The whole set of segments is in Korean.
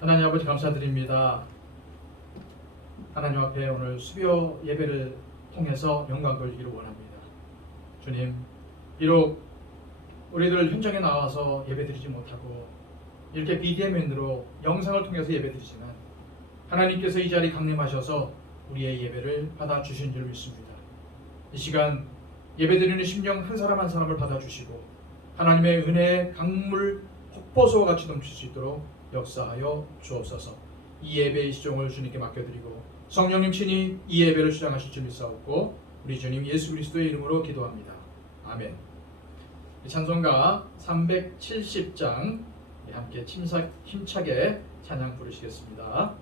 하나님 아버지 감사드립니다. 하나님 앞에 오늘 수요 예배를 통해서 영광 돌리기를 원합니다. 주님, 비록 우리들 현장에 나와서 예배드리지 못하고 이렇게 비대면으로 영상을 통해서 예배드리지만 하나님께서 이 자리 강림하셔서 우리의 예배를 받아주신 줄 믿습니다. 이 시간 예배드리는 심령 한 사람 한 사람을 받아주시고 하나님의 은혜의 강물 폭포수와 같이 넘칠 수 있도록 역사하여 주옵소서. 이 예배의 시종을 주님께 맡겨드리고 성령님 친히 이 예배를 주장하실 줄 믿사옵고 우리 주님 예수 그리스도의 이름으로 기도합니다. 아멘. 찬송가 370장 함께 힘차게 찬양 부르시겠습니다.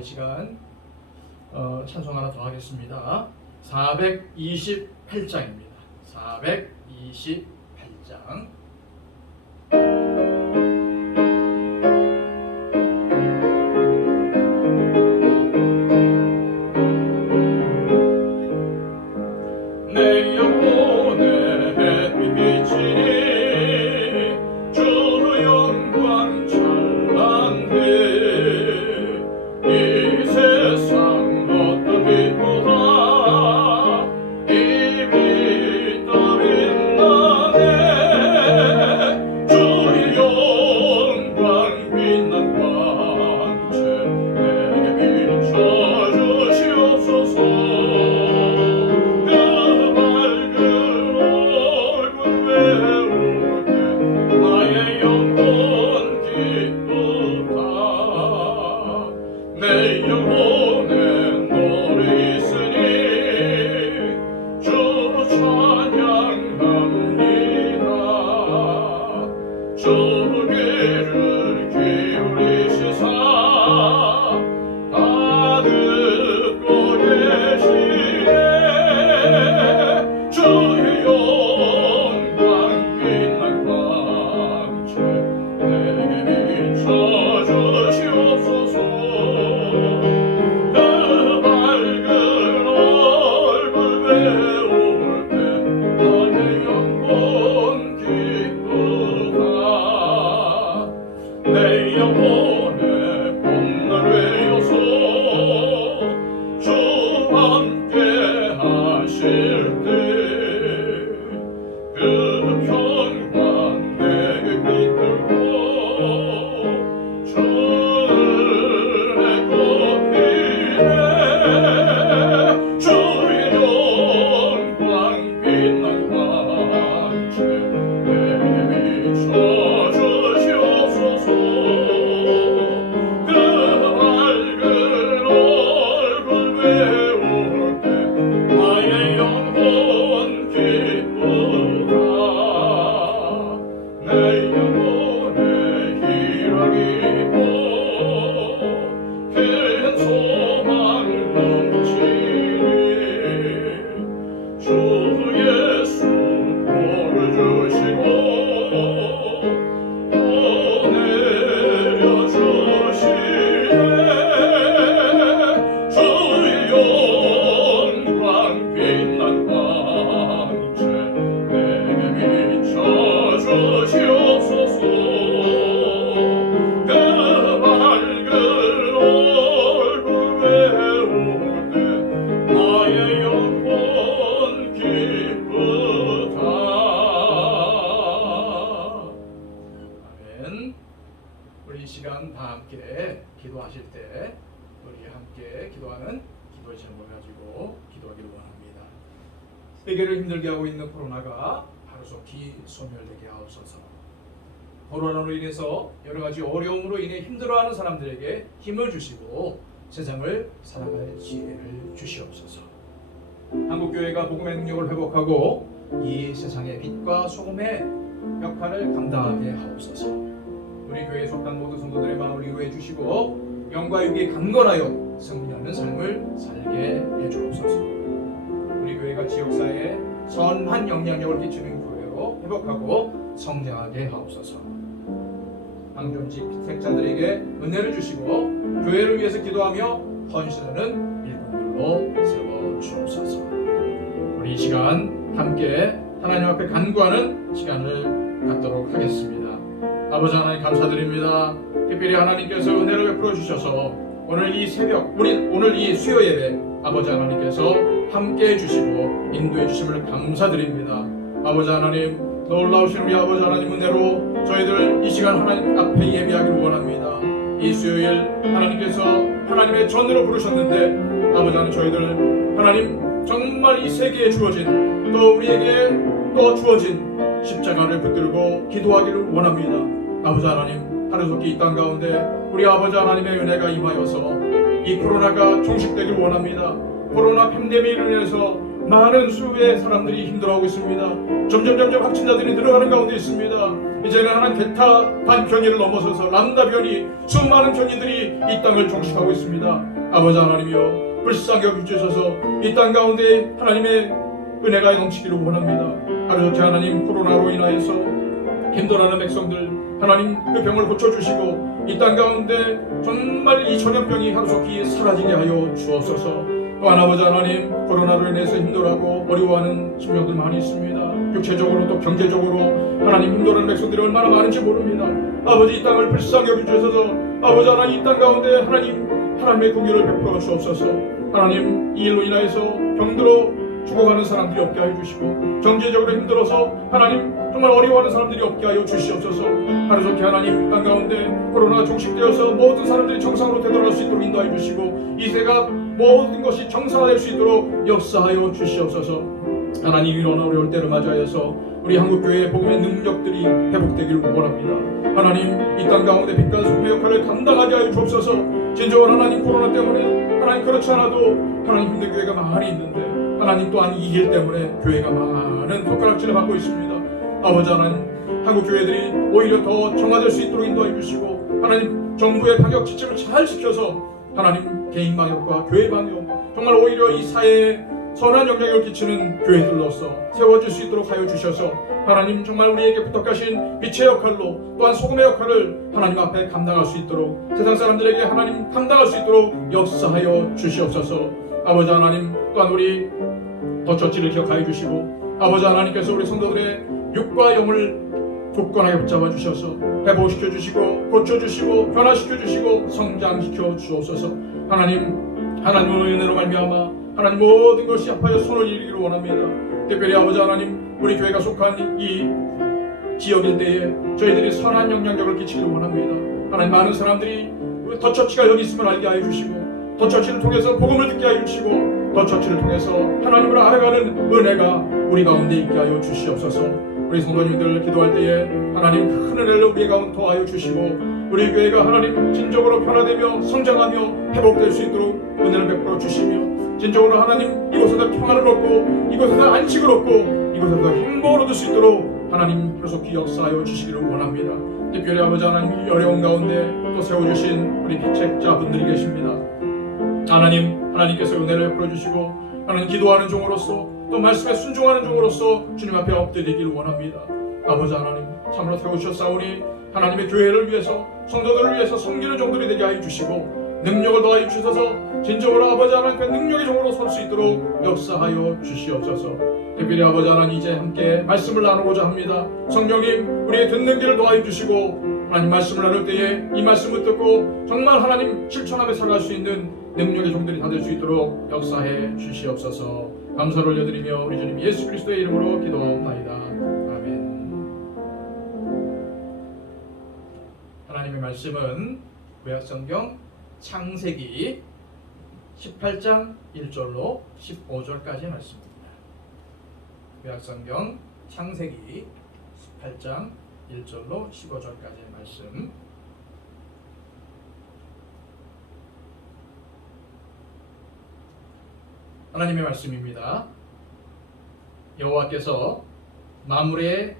이 시간 찬송 하나 더 하겠습니다. 428장입니다. 428장. 내 영혼의 햇빛이 주 영광 찬란 영혼의 노래 있으니 주 찬양합니다. 주 귀를 기울이시사 다 듣고 계시네. 주의 영광 빛난 광채 내게 비춰주시옵소서. 그 밝은 얼굴 배울 때 나의 영혼 기쁘다. 내 영혼의 봄날 외여서 주 함께 하실 때 그 평강 내게 깃들고 주의 꽃피네. 주의 영광 빛난 광채 내게 비춰주시옵소서. 그 밝은 얼굴 배울 때 나의 영혼 기쁘다. 내 영혼의 희락이고 큰 소망 넘치니 주 예수 복을 주시고 보내려주시네. 주의 영광 빛난 광채 내게 비춰주시옵소서. 그 밝은 얼굴 배울 때 나의 영혼 기쁘다. 아멘. 우리 이 시간 다 함께 기도하실 때 우리 함께 기도하는 기도의 제목을 가지고 기도하기를 원합니다. 세계를 힘들게 하고 있는 코로나가 하루속히 소멸되게 하옵소서. 코로나로 인해서 여러 가지 어려움으로 인해 힘들어하는 사람들에게 힘을 주시고 세상을 살아갈 지혜를 주시옵소서. 한국교회가 복음의 능력을 회복하고 이 세상의 빛과 소금의 역할을 감당하게 하옵소서. 우리 교회에 속한 모든 성도들의 마음을 위로해 주시고 영과 육이 강건하여 승리하는 삶을 살게 해주옵소서. 우리 교회가 지역사회에 선한 영향력을 끼치는 교회로 회복하고 성장하게 하옵소서. 방존직 피택자들에게 은혜를 주시고 교회를 위해서 기도하며 헌신하는 일꾼들로 세워주옵소서. 우리 이 시간 함께 하나님 앞에 간구하는 시간을 갖도록 하겠습니다. 아버지 하나님 감사드립니다. 특별히 하나님께서 은혜를 베풀어 주셔서 오늘 이 새벽 오늘 이 수요 예배 아버지 하나님께서 함께 해주시고 인도해 주심을 감사드립니다. 아버지 하나님 놀라우신 우리 아버지 하나님 은혜로 저희들 이 시간 하나님 앞에 예배하기를 원합니다. 이 수요일 하나님께서 하나님의 전으로 부르셨는데 아버지 하나님 저희들 하나님 정말 이 세계에 주어진 또 우리에게 또 주어진 십자가를 붙들고 기도하기를 원합니다. 아버지 하나님 하루속히 이 땅 가운데 우리 아버지 하나님의 은혜가 임하여서 이 코로나가 종식되길 원합니다. 코로나 팬데믹으로 인해서 많은 수의 사람들이 힘들어하고 있습니다. 점점 확진자들이 늘어가는 가운데 있습니다. 이제는 하나님 델타 변이를 넘어서서 람다 변이 수많은 변이들이 이 땅을 종식하고 있습니다. 아버지 하나님이여 불쌍히 여겨주셔서 이 땅 가운데 하나님의 은혜가 넘치기를 원합니다. 하루속히 하나님 코로나로 인하여서 힘들어하는 백성들 하나님 그 병을 고쳐주시고 이 땅 가운데 정말 이 전염병이 하루속히 사라지게 하여 주옵소서. 또한 아버지 하나님 코로나로 인해서 힘들어하고 어려워하는 심령들 많이 있습니다. 육체적으로 또 경제적으로 하나님 힘들어하는 백성들이 얼마나 많은지 모릅니다. 아버지 이 땅을 불쌍히 여겨주셔서 아버지 하나님 이 땅 가운데 하나님의 공의를 베풀어 주옵소서. 하나님 이 일로 인하여서 병들어 죽어가는 사람들이 없게 하여 주시고 경제적으로 힘들어서 하나님 정말 어려워하는 사람들이 없게 하여 주시옵소서. 하루속히 하나님 땅 가운데 코로나가 종식되어서 모든 사람들이 정상으로 되돌아갈 수 있도록 인도하여 주시고 이 세가 모든 것이 정상화될 수 있도록 역사하여 주시옵소서. 하나님 이런 어려울 때를 맞이하여서 우리 한국교회의 복음의 능력들이 회복되기를 원합니다. 하나님 이 땅 가운데 빛과 소금의 역할을 감당하게 하여 주옵소서. 진정한 하나님 코로나 때문에 하나님 그렇지 않아도 하나님 힘든 교회가 많이 있는데 하나님 또한 이 일 때문에 교회가 많은 손가락질을 받고 있습니다. 아버지 하나님 한국 교회들이 오히려 더 정화될 수 있도록 인도해 주시고 하나님 정부의 방역 지침을 잘 지켜서 하나님 개인 방역과 교회 방역 정말 오히려 이 사회에 선한 영향을 끼치는 교회들로서 세워질 수 있도록 하여 주셔서 하나님 정말 우리에게 부탁하신 빛의 역할로 또한 소금의 역할을 하나님 앞에 감당할 수 있도록 세상 사람들에게 하나님 감당할 수 있도록 역사하여 주시옵소서. 아버지 하나님 또한 우리 더처치를 기억하여 주시고 아버지 하나님께서 우리 성도들의 육과 영을 굳건하게 붙잡아 주셔서 회복시켜 주시고 고쳐 주시고 변화시켜 주시고 성장시켜 주옵소서. 하나님의 은혜로 말미암아 하나님 모든 것이 합하여 손을 이루기를 원합니다. 특별히 아버지 하나님 우리 교회가 속한 이 지역 일대에 저희들이 선한 영향력을 끼치기를 원합니다. 하나님 많은 사람들이 우리 더처치가 여기 있음을 알게 하여 주시고 더처치를 통해서 복음을 듣게 하여 주시고 더처치를 통해서 하나님을 알아가는 은혜가 우리 가운데 있게 하여 주시옵소서. 우리 성도님들 기도할 때에 하나님 큰 은혜를 우리 가운데 더하여 주시고 우리 교회가 하나님 진정으로 변화되며 성장하며 회복될 수 있도록 은혜를 베풀어 주시며 진정으로 하나님 이곳에서 평안을 얻고 이곳에서 안식을 얻고 이곳에서 행복을 얻을 수 있도록 하나님 계속히 역사하여 주시기를 원합니다. 특별히 아버지 하나님 이 어려운 가운데 또 세워주신 우리 피책자분들이 계십니다. 하나님께서 은혜를 베풀어 주시고 하나님 기도하는 종으로서 또 말씀에 순종하는 종으로서 주님 앞에 엎드리기를 원합니다. 아버지 하나님 참으로 세우셨사오니 하나님의 교회를 위해서 성도들을 위해서 섬기는 종들이 되게 하여 주시고 능력을 더하여 주셔서 진정으로 아버지 하나님께 능력의 종으로 설 수 있도록 역사하여 주시옵소서. 특별히 아버지 하나님 이제 함께 말씀을 나누고자 합니다. 성령님 우리의 듣는 길을 더하여 주시고 하나님 말씀을 나눌 때에 이 말씀을 듣고 정말 하나님 실천하며 살아갈 수 있는 능력의 종들이 다 될 수 있도록 역사해 주시옵소서. 감사를 올려드리며 우리 주님 예수 그리스도의 이름으로 기도하옵나이다. 아멘. 하나님의 말씀은 구약성경 창세기 18장 1절로 15절까지의 말씀입니다. 구약성경 창세기 18장 1절로 15절까지의 말씀. 하나님의 말씀입니다. 여호와께서 마므레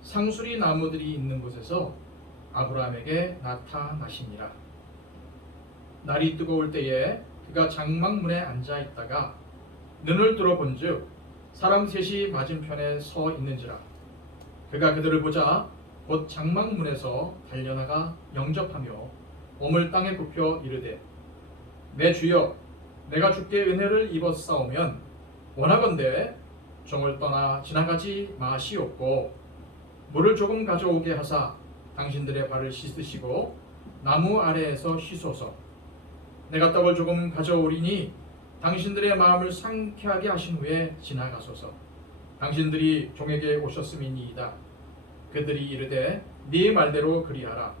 상수리 나무들이 있는 곳에서 아브라함에게 나타나시니라. 날이 뜨거울 때에 그가 장막문에 앉아 있다가 눈을 들어본즉 사람 셋이 맞은편에 서 있는지라. 그가 그들을 보자 곧 장막문에서 달려나가 영접하며 몸을 땅에 굽혀 이르되 내 주여 내가 주께 은혜를 입었사오면 원하건대 종을 떠나 지나가지 마시옵고 물을 조금 가져오게 하사 당신들의 발을 씻으시고 나무 아래에서 쉬소서. 내가 떡을 조금 가져오리니 당신들의 마음을 상쾌하게 하신 후에 지나가소서. 당신들이 종에게 오셨음이니이다. 그들이 이르되 네 말대로 그리하라.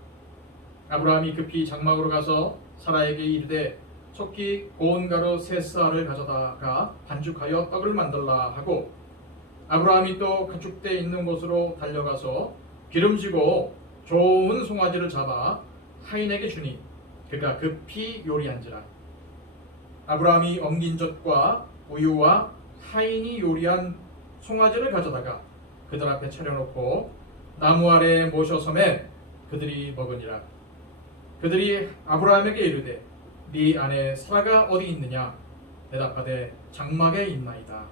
아브라함이 급히 장막으로 가서 사라에게 이르되 속히 고운 가루 3쌀을 가져다가 반죽하여 떡을 만들라 하고 아브라함이 또 가축대 있는 곳으로 달려가서 기름지고 좋은 송아지를 잡아 하인에게 주니 그가 급히 요리한지라. 아브라함이 엉긴 젖과 우유와 하인이 요리한 송아지를 가져다가 그들 앞에 차려놓고 나무 아래에 모셔 섬에 그들이 먹으니라. 그들이 아브라함에게 이르되 네 아내 사라가 어디 있느냐? 대답하되 장막에 있나이다.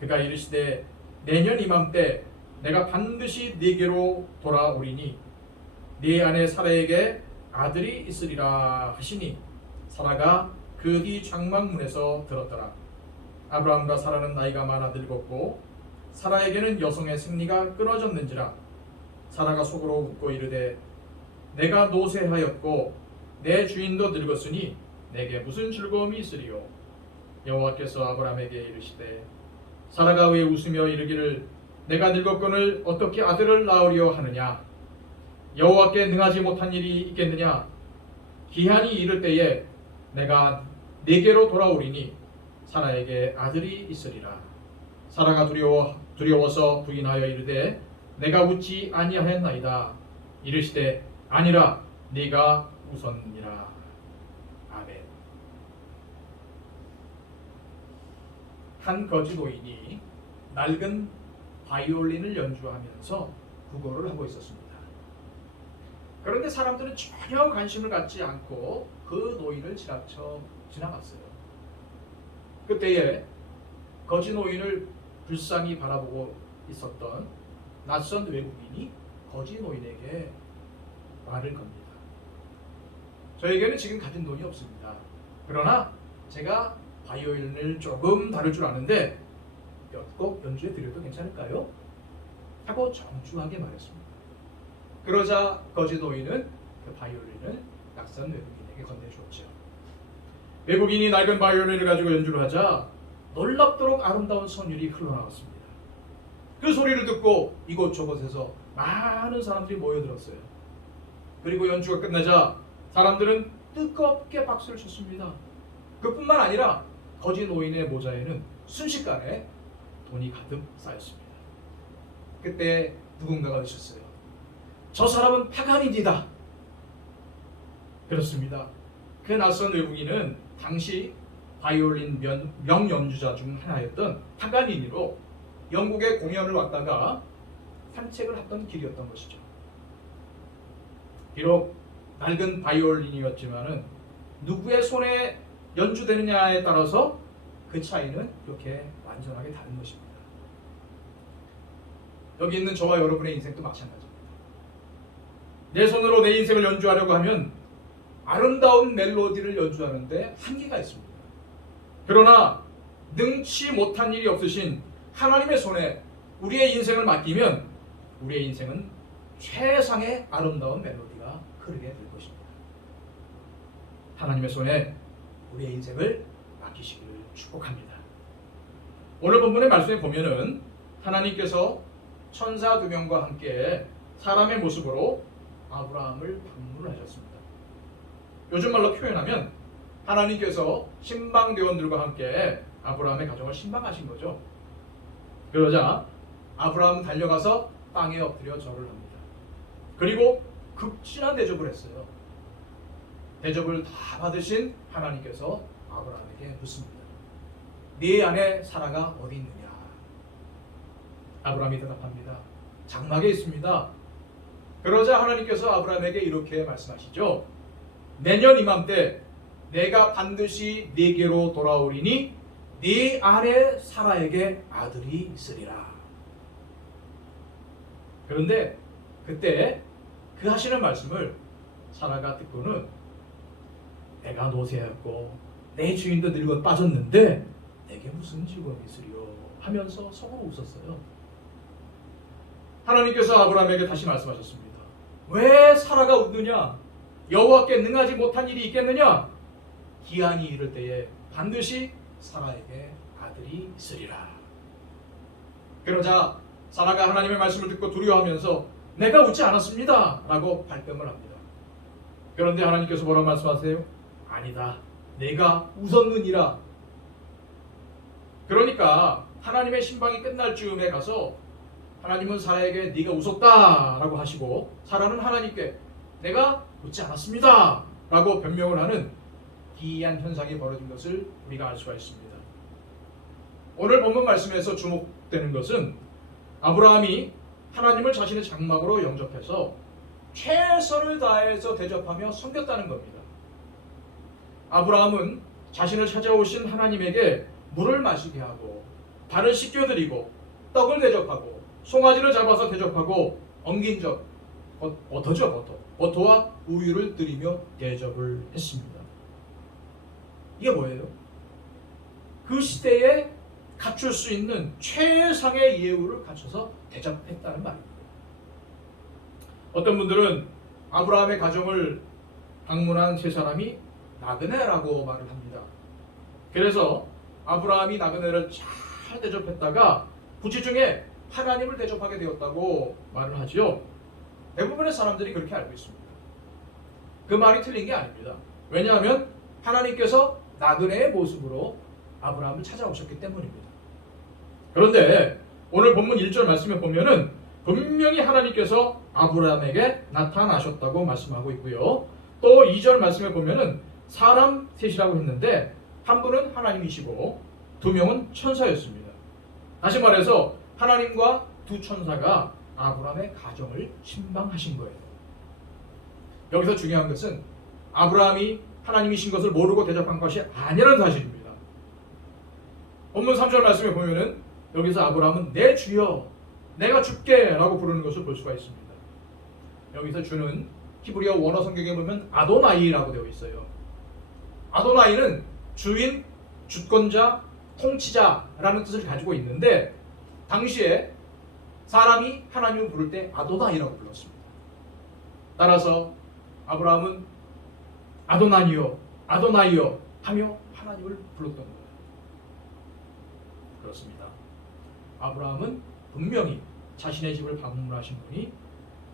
그가 이르시되 내년 이맘때 내가 반드시 네게로 돌아오리니 네 아내 사라에게 아들이 있으리라 하시니 사라가 그 뒤 장막문에서 들었더라. 아브라함과 사라는 나이가 많아 늙었고 사라에게는 여성의 생리가 끊어졌는지라. 사라가 속으로 묻고 이르되 내가 노쇠하였고 내 주인도 늙었으니 내게 무슨 즐거움이 있으리요? 여호와께서 아브라함에게 이르시되 사라가 왜 웃으며 이르기를 내가 늙었거늘 어떻게 아들을 낳으려 하느냐? 여호와께 능하지 못한 일이 있겠느냐? 기한이 이를 때에 내가 네게로 돌아오리니 사라에게 아들이 있으리라. 사라가 두려워서 부인하여 이르되 내가 웃지 아니하였나이다. 이르시되 아니라 네가 우선이라. 아멘. 한 거지 노인이 낡은 바이올린을 연주하면서 구걸을 하고 있었습니다. 그런데 사람들은 전혀 관심을 갖지 않고 그 노인을 지나쳐 지나갔어요. 그때에 거지 노인을 불쌍히 바라보고 있었던 낯선 외국인이 거지 노인에게 말을 겁니다. 저에게는 지금 가진 돈이 없습니다. 그러나 제가 바이올린을 조금 다룰 줄 아는데 몇 곡 연주해 드려도 괜찮을까요? 하고 정중하게 말했습니다. 그러자 거지 노인은 그 바이올린을 낯선 외국인에게 건네주었죠. 외국인이 낡은 바이올린을 가지고 연주를 하자 놀랍도록 아름다운 선율이 흘러나왔습니다. 그 소리를 듣고 이곳저곳에서 많은 사람들이 모여들었어요. 그리고 연주가 끝나자 사람들은 뜨겁게 박수를 쳤습니다. 그뿐만 아니라 거지 노인의 모자에는 순식간에 돈이 가득 쌓였습니다. 그때 누군가가 외쳤어요. 저 사람은 파가닌이다. 그렇습니다. 그 낯선 외국인은 당시 바이올린 명연주자 중 하나였던 파가니니로 영국에 공연을 왔다가 산책을 했던 길이었던 것이죠. 비록 낡은 바이올린이었지만은 누구의 손에 연주되느냐에 따라서 그 차이는 이렇게 완전하게 다른 것입니다. 여기 있는 저와 여러분의 인생도 마찬가지입니다. 내 손으로 내 인생을 연주하려고 하면 아름다운 멜로디를 연주하는데 한계가 있습니다. 그러나 능치 못한 일이 없으신 하나님의 손에 우리의 인생을 맡기면 우리의 인생은 최상의 아름다운 멜로디가 흐르게 될 것입니다. 하나님의 손에 우리의 인생을 맡기시기를 축복합니다. 오늘 본문의 말씀에 보면은 하나님께서 천사 2명과 함께 사람의 모습으로 아브라함을 방문을 하셨습니다. 요즘 말로 표현하면 하나님께서 신방대원들과 함께 아브라함의 가정을 신방하신 거죠. 그러자 아브라함은 달려가서 땅에 엎드려 절을 합니다. 그리고 극진한 대접을 했어요. 대접을 다 받으신 하나님께서 아브라함에게 묻습니다. 네 아내 사라가 어디 있느냐? 아브라함이 대답합니다. 장막에 있습니다. 그러자 하나님께서 아브라함에게 이렇게 말씀하시죠. 내년 이맘때 내가 반드시 네게로 돌아오리니 네 아내 사라에게 아들이 있으리라. 그런데 그때 그 하시는 말씀을 사라가 듣고는 내가 노쇠하였고 내 주인도 늙어 빠졌는데 내게 무슨 직업이 있으리요 하면서 속으로 웃었어요. 하나님께서 아브라함에게 다시 말씀하셨습니다. 왜 사라가 웃느냐? 여호와께 능하지 못한 일이 있겠느냐? 기한이 이를 때에 반드시 사라에게 아들이 있으리라. 그러자 사라가 하나님의 말씀을 듣고 두려워하면서 내가 웃지 않았습니다 라고 발뺌을 합니다. 그런데 하나님께서 뭐라고 말씀하세요? 아니다, 내가 웃었느니라. 그러니까 하나님의 신방이 끝날 즈음에 가서 하나님은 사라에게 네가 웃었다 라고 하시고 사라는 하나님께 내가 웃지 않았습니다 라고 변명을 하는 기이한 현상이 벌어진 것을 우리가 알 수가 있습니다. 오늘 본문 말씀에서 주목되는 것은 아브라함이 하나님을 자신의 장막으로 영접해서 최선을 다해서 대접하며 섬겼다는 겁니다. 아브라함은 자신을 찾아오신 하나님에게 물을 마시게 하고 발을 씻겨드리고 떡을 대접하고 송아지를 잡아서 대접하고 엉긴 적, 버터죠, 버터와 우유를 드리며 대접을 했습니다. 이게 뭐예요? 그 시대에 갖출 수 있는 최상의 예우를 갖춰서 대접했다는 말입니다. 어떤 분들은 아브라함의 가정을 방문한 세 사람이 나그네라고 말을 합니다. 그래서 아브라함이 나그네를 잘 대접했다가 부지 중에 하나님을 대접하게 되었다고 말을 하지요. 대부분의 사람들이 그렇게 알고 있습니다. 그 말이 틀린 게 아닙니다. 왜냐하면 하나님께서 나그네의 모습으로 아브라함을 찾아오셨기 때문입니다. 그런데 오늘 본문 1절 말씀에 보면은 분명히 하나님께서 아브라함에게 나타나셨다고 말씀하고 있고요. 또 2절 말씀에 보면은 사람 셋이라고 했는데 한 분은 하나님이시고 두 명은 천사였습니다. 다시 말해서 하나님과 두 천사가 아브라함의 가정을 신방하신 거예요. 여기서 중요한 것은 아브라함이 하나님이신 것을 모르고 대접한 것이 아니라는 사실입니다. 본문 3절 말씀에 보면은 여기서 아브라함은 내 주여 내가 주께 라고 부르는 것을 볼 수가 있습니다. 여기서 주는 히브리어 원어 성경에 보면 아도나이라고 되어 있어요. 아도나이는 주인, 주권자, 통치자라는 뜻을 가지고 있는데 당시에 사람이 하나님을 부를 때 아도나이라고 불렀습니다. 따라서 아브라함은 아도나이여, 아도나이여 하며 하나님을 불렀던 거예요. 그렇습니다. 아브라함은 분명히 자신의 집을 방문하신 분이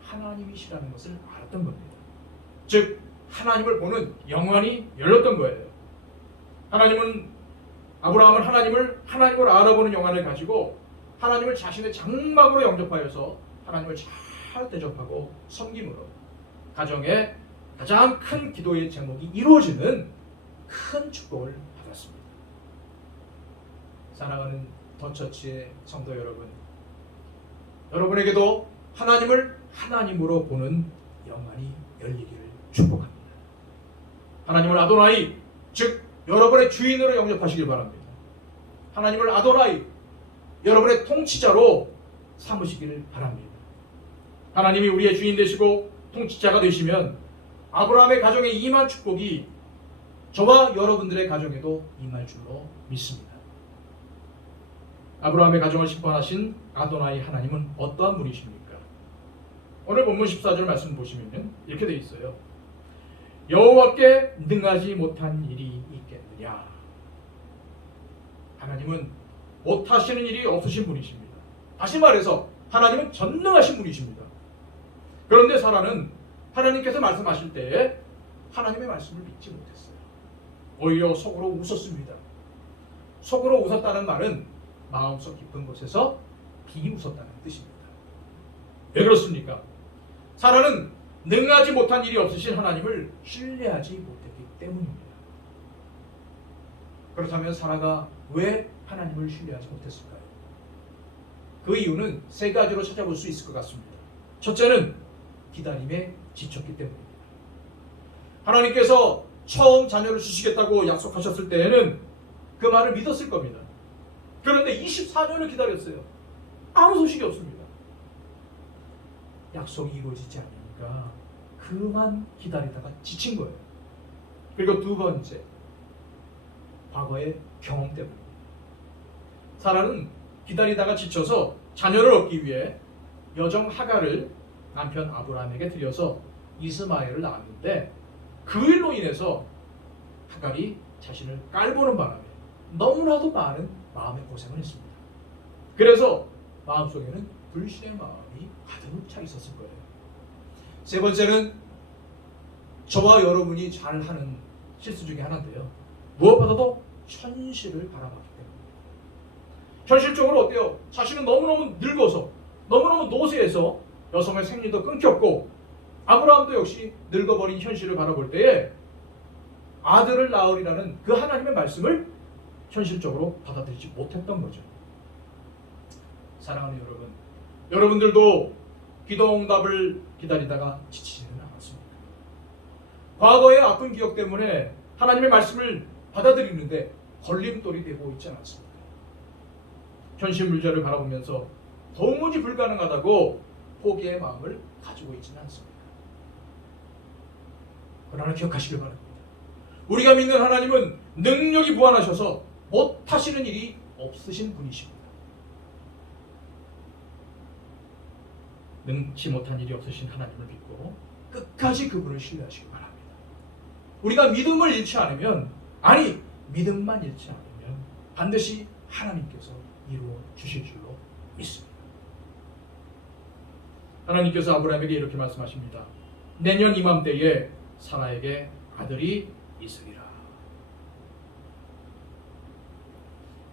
하나님이시라는 것을 알았던 겁니다. 즉 하나님을 보는 영안이 열렸던 거예요. 아브라함은 하나님을 알아보는 영안을 가지고 하나님을 자신의 장막으로 영접하여서 하나님을 잘 대접하고 섬김으로 가정의 가장 큰 기도의 제목이 이루어지는 큰 축복을 받았습니다. 사랑하는 더처치의 성도 여러분, 여러분에게도 하나님을 하나님으로 보는 영안이 열리기를 축복합니다. 하나님을 아도나이, 즉 여러분의 주인으로 영접하시길 바랍니다. 하나님을 아도나이, 여러분의 통치자로 삼으시기를 바랍니다. 하나님이 우리의 주인 되시고 통치자가 되시면 아브라함의 가정에 임한 축복이 저와 여러분들의 가정에도 임할 줄로 믿습니다. 아브라함의 가정을 심판하신 아도나이 하나님은 어떠한 분이십니까? 오늘 본문 14절 말씀 보시면 이렇게 되어 있어요. 여호와께 능하지 못한 일이 있겠느냐? 하나님은 못하시는 일이 없으신 분이십니다. 다시 말해서 하나님은 전능하신 분이십니다. 그런데 사라는 하나님께서 말씀하실 때 하나님의 말씀을 믿지 못했어요. 오히려 속으로 웃었습니다. 속으로 웃었다는 말은 마음속 깊은 곳에서 비웃었다는 뜻입니다. 왜 그렇습니까? 사라는 능하지 못한 일이 없으신 하나님을 신뢰하지 못했기 때문입니다. 그렇다면 사라가 왜 하나님을 신뢰하지 못했을까요? 그 이유는 세 가지로 찾아볼 수 있을 것 같습니다. 첫째는 기다림에 지쳤기 때문입니다. 하나님께서 처음 자녀를 주시겠다고 약속하셨을 때에는 그 말을 믿었을 겁니다. 그런데 24년을 기다렸어요. 아무 소식이 없습니다. 약속이 이루어지지 않으니까 그만 기다리다가 지친 거예요. 그리고 두 번째, 과거의 경험 때문입니다. 사라는 기다리다가 지쳐서 자녀를 얻기 위해 여정 하갈을 남편 아브라함에게 들여서 이스마엘을 낳았는데 그 일로 인해서 하갈이 자신을 깔보는 바람에 너무나도 많은 마음의 고생을 했습니다. 그래서 마음속에는 불신의 마음이 가득 차 있었을 거예요. 세 번째는 저와 여러분이 잘 하는 실수 중에 하나인데요. 무엇보다도 현실을 바라봤기 때문입니다. 현실적으로 어때요? 자신은 너무너무 늙어서 너무너무 노쇠해서 여성의 생리도 끊겼고 아브라함도 역시 늙어버린 현실을 바라볼 때에 아들을 낳으리라는 그 하나님의 말씀을 현실적으로 받아들이지 못했던 거죠. 사랑하는 여러분, 여러분들도 기도응답을 기다리다가 지치지는 않았습니까? 과거의 아픈 기억 때문에 하나님의 말씀을 받아들이는데 걸림돌이 되고 있지 않았습니까? 현실 문제를 바라보면서 도무지 불가능하다고 포기의 마음을 가지고 있지는 않습니다. 그러나 기억하시길 바랍니다. 우리가 믿는 하나님은 능력이 무한하셔서 못하시는 일이 없으신 분이십니다. 능치 못한 일이 없으신 하나님을 믿고 끝까지 그분을 신뢰하시기 바랍니다. 우리가 믿음을 잃지 않으면, 아니 믿음만 잃지 않으면 반드시 하나님께서 이루어 주실 줄로 믿습니다. 하나님께서 아브라함에게 이렇게 말씀하십니다. 내년 이맘때에 사라에게 아들이 있으리라.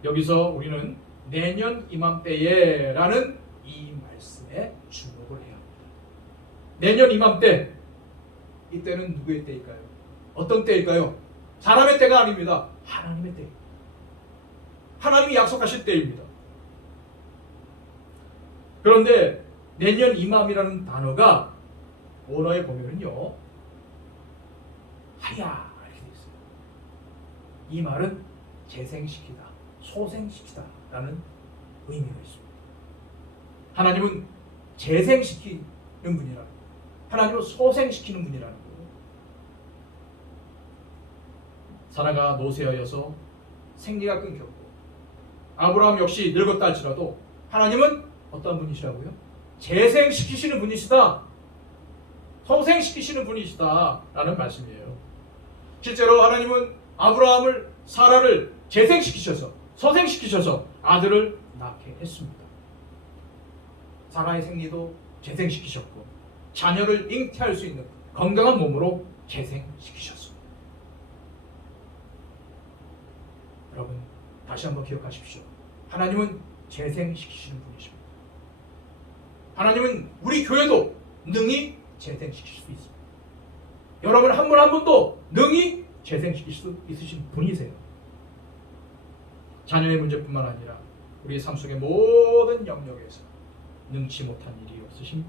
여기서 우리는 내년 이맘때에 라는 이 말씀에 주목을 해야 합니다. 내년 이맘때, 이때는 누구의 때일까요? 어떤 때일까요? 사람의 때가 아닙니다. 하나님의 때. 하나님이 약속하실 때입니다. 그런데 내년 이맘이라는 단어가 원어에 보면은요, 하야 이렇게 되어 있어요. 이 말은 재생시키다, 소생시키다 라는 의미가 있습니다. 하나님은 재생시키는 분이라, 하나님은 소생시키는 분이라는 거예요. 사라가 노쇠하여서 생리가 끊겼고 아브라함 역시 늙었다 할지라도 하나님은 어떤 분이시라고요? 재생시키시는 분이시다, 소생시키시는 분이시다 라는 말씀이에요. 실제로 하나님은 아브라함을, 사라를 재생시키셔서, 소생시키셔서 아들을 낳게 했습니다. 사라의 생리도 재생시키셨고 자녀를 잉태할 수 있는 건강한 몸으로 재생시키셨습니다. 여러분, 다시 한번 기억하십시오. 하나님은 재생시키시는 분이십니다. 하나님은 우리 교회도 능히 재생시킬 수 있습니다. 여러분 한 분 한 분도 능히 재생시킬 수 있으신 분이세요. 자녀의 문제뿐만 아니라 우리의 삶 속의 모든 영역에서 능치 못한 일이 없으신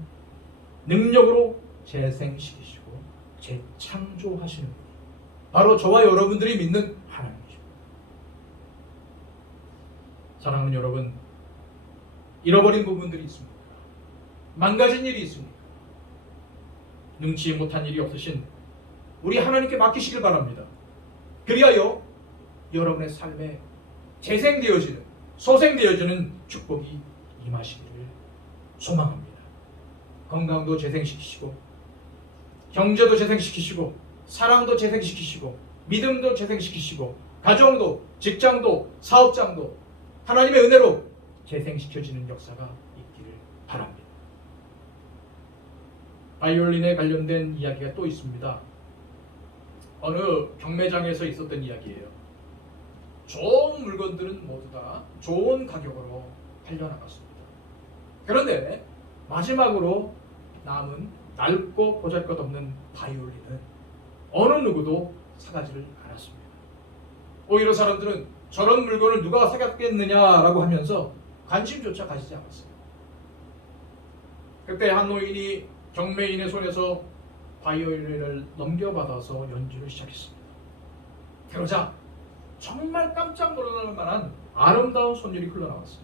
능력으로 재생시키시고 재창조하시는 분이 바로 저와 여러분들이 믿는 하나님이십니다. 사랑하는 여러분, 잃어버린 부분들이 있습니까? 망가진 일이 있습니까? 능치 못한 일이 없으신 우리 하나님께 맡기시길 바랍니다. 그리하여 여러분의 삶에 재생되어지는, 소생되어지는 축복이 임하시기를 소망합니다. 건강도 재생시키시고 경제도 재생시키시고 사랑도 재생시키시고 믿음도 재생시키시고 가정도, 직장도, 사업장도 하나님의 은혜로 재생시켜지는 역사가 있기를 바랍니다. 바이올린에 관련된 이야기가 또 있습니다. 어느 경매장에서 있었던 이야기예요. 좋은 물건들은 모두 다 좋은 가격으로 팔려나갔습니다. 그런데 마지막으로 남은 낡고 보잘것없는 바이올린은 어느 누구도 사가지를 않았습니다. 오히려 사람들은 저런 물건을 누가 사겠느냐라고 하면서 관심조차 가지지 않았어요. 그때 한 노인이 경매인의 손에서 바이올린을 넘겨받아서 연주를 시작했습니다. 그러자 정말 깜짝 놀랄 만한 아름다운 선율이 흘러나왔어요.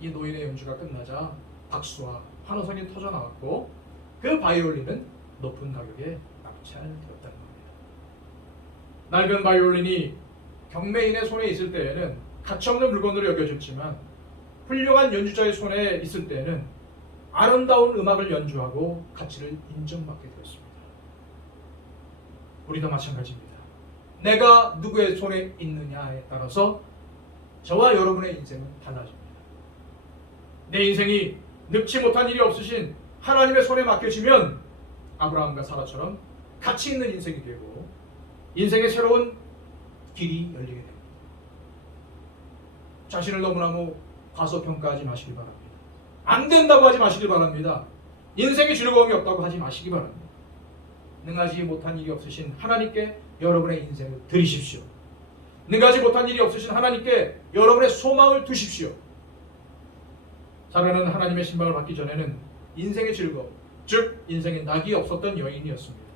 이 노인의 연주가 끝나자 박수와 환호성이 터져나왔고 그 바이올린은 높은 가격에 낙찰되었다는 겁니다. 낡은 바이올린이 경매인의 손에 있을 때에는 가치없는 물건으로 여겨졌지만 훌륭한 연주자의 손에 있을 때에는 아름다운 음악을 연주하고 가치를 인정받게 되었습니다. 우리도 마찬가지입니다. 내가 누구의 손에 있느냐에 따라서 저와 여러분의 인생은 달라집니다. 내 인생이 늙지 못한 일이 없으신 하나님의 손에 맡겨지면 아브라함과 사라처럼 가치 있는 인생이 되고 인생의 새로운 길이 열리게 됩니다. 자신을 너무너무 과소평가하지 마시기 바랍니다. 안 된다고 하지 마시기 바랍니다. 인생에 즐거움이 없다고 하지 마시기 바랍니다. 능하지 못한 일이 없으신 하나님께 여러분의 인생을 드리십시오. 능하지 못한 일이 없으신 하나님께 여러분의 소망을 두십시오. 사라는 하나님의 신방을 받기 전에는 인생의 즐거움, 즉 인생의 낙이 없었던 여인이었습니다.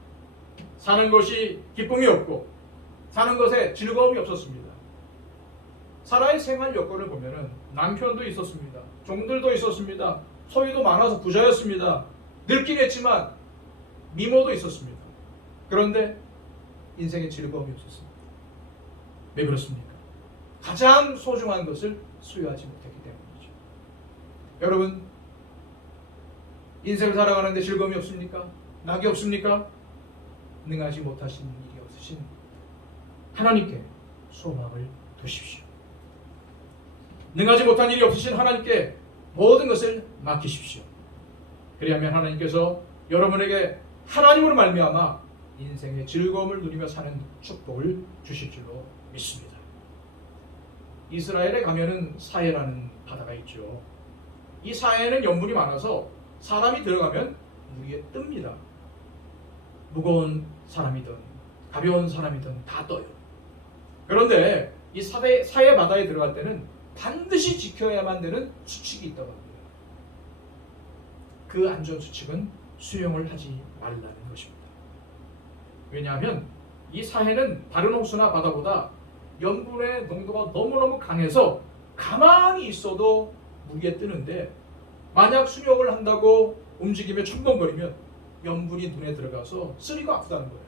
사는 것이 기쁨이 없고 사는 것에 즐거움이 없었습니다. 사라의 생활 여건을 보면은 남편도 있었습니다. 종들도 있었습니다. 소유도 많아서 부자였습니다. 늙긴 했지만 미모도 있었습니다. 그런데 인생에 즐거움이 없었습니다. 왜 그렇습니까? 가장 소중한 것을 소유하지 못했기 때문이죠. 여러분, 인생을 살아가는데 즐거움이 없습니까? 낙이 없습니까? 능하지 못하신 일이 없으신 하나님께 소망을 두십시오. 능하지 못한 일이 없으신 하나님께 모든 것을 맡기십시오. 그리하면 하나님께서 여러분에게 하나님으로 말미암아 인생의 즐거움을 누리며 사는 축복을 주실 줄로 믿습니다. 이스라엘에 가면은 사해라는 바다가 있죠. 이 사해에는 염분이 많아서 사람이 들어가면 위에 뜹니다. 무거운 사람이든 가벼운 사람이든 다 떠요. 그런데 이 사해 바다에 들어갈 때는 반드시 지켜야만 되는 수칙이 있다고 합니다. 그 안전 수칙은 수영을 하지 말라는 것입니다. 왜냐하면 이 사해는 다른 호수나 바다보다 염분의 농도가 너무너무 강해서 가만히 있어도 물에 뜨는데, 만약 수영을 한다고 움직이며 첨벙거리면 염분이 눈에 들어가서 쓰리고 아프다는 거예요.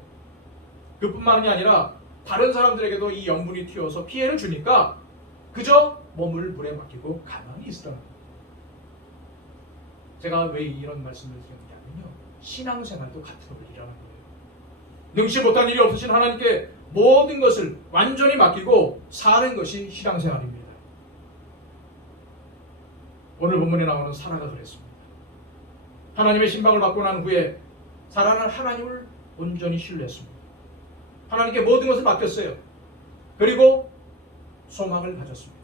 그뿐만이 아니라 다른 사람들에게도 이 염분이 튀어서 피해를 주니까 그저 몸을 물에 맡기고 가만히 있으라는 거예요. 제가 왜 이런 말씀을 드렸냐면요, 신앙생활도 같은 원리라는 거예요. 능치 못한 일이 없으신 하나님께 모든 것을 완전히 맡기고 사는 것이 신앙생활입니다. 오늘 본문에 나오는 사라가 그랬습니다. 하나님의 신방을 받고 난 후에 사라는 하나님을 온전히 신뢰했습니다. 하나님께 모든 것을 맡겼어요. 그리고 소망을 가졌습니다.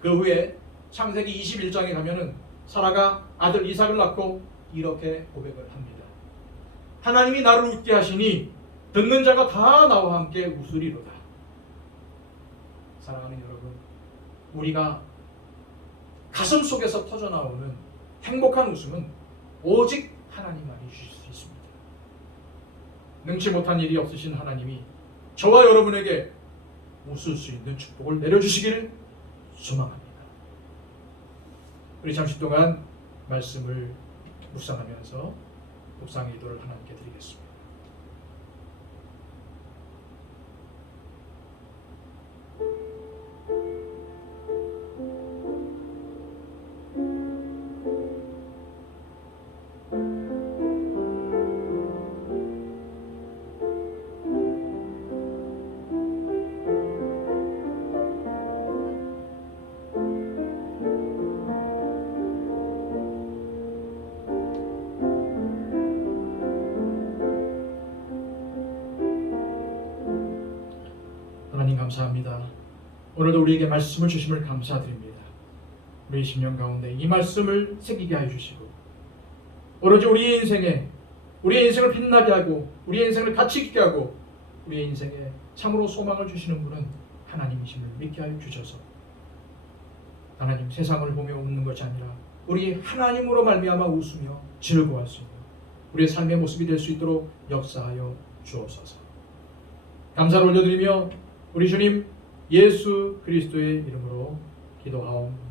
그 후에 창세기 21장에 가면은 사라가 아들 이삭을 낳고 이렇게 고백을 합니다. 하나님이 나를 웃게 하시니 듣는 자가 다 나와 함께 웃으리로다. 사랑하는 여러분, 우리가 가슴 속에서 터져나오는 행복한 웃음은 오직 하나님만이 주실 수 있습니다. 능치 못한 일이 없으신 하나님이 저와 여러분에게 웃을 수 있는 축복을 내려주시기를 소망합니다. 우리 잠시 동안 말씀을 묵상하면서 묵상의 기도를 하나님께 드리겠습니다. 하나님 감사합니다. 오늘도 우리에게 말씀을 주심을 감사드립니다. 우리의 심령 가운데 이 말씀을 새기게 하여 주시고, 오로지 우리의 인생을 빛나게 하고 우리의 인생을 가치 있게 하고 우리의 인생에 참으로 소망을 주시는 분은 하나님이심을 믿게 하여 주셔서, 하나님, 세상을 보며 웃는 것이 아니라 우리 하나님으로 말미암아 웃으며 즐거워할 수 있는 우리의 삶의 모습이 될 수 있도록 역사하여 주옵소서. 감사를 올려드리며 우리 주님 예수 그리스도의 이름으로 기도하옵나이다.